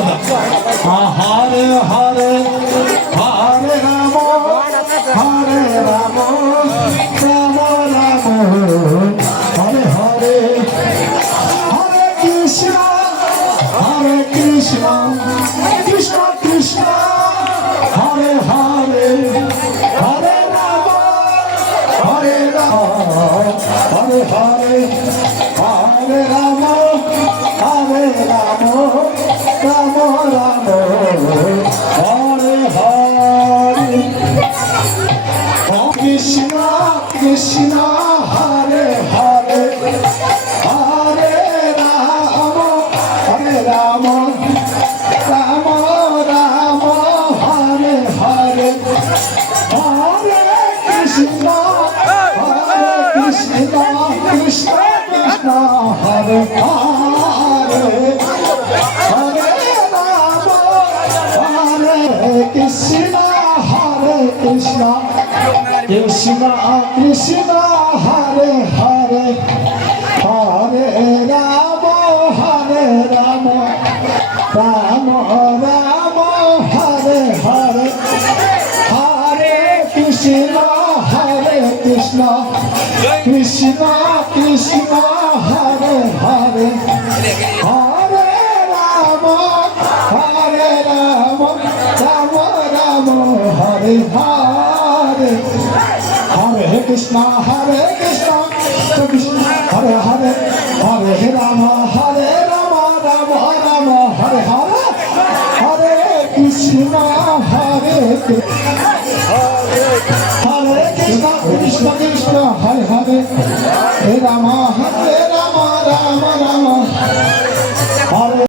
Hare Hare Hare Ram Ram Ram Hare Hare Hare Krishna Krishna Krishna Hare Hare Hare Ram Hare Hare Hare Ram Ram Ram Hare Hare Krishna Krishna Hare Hare Hare Ram Ram Ram Hare Hare Hare Krishna Krishna Krishna Krishna Hare Hare Hare Ram Hare Krishna Krishna Krishna Krishna Hare Hare Hare Ram Ram Ram Hare Hare Hare Krishna Krishna Krishna Krishna Hare Hare Hare Ram Ram Ram Hare Hare Hare Krishna Krishna Hare Hare Hare Ram Ram Ram Hare Hare Hare Krishna Hare Krishna Krishna Krishna Hare Hare Ram Ram Ram Ram Hare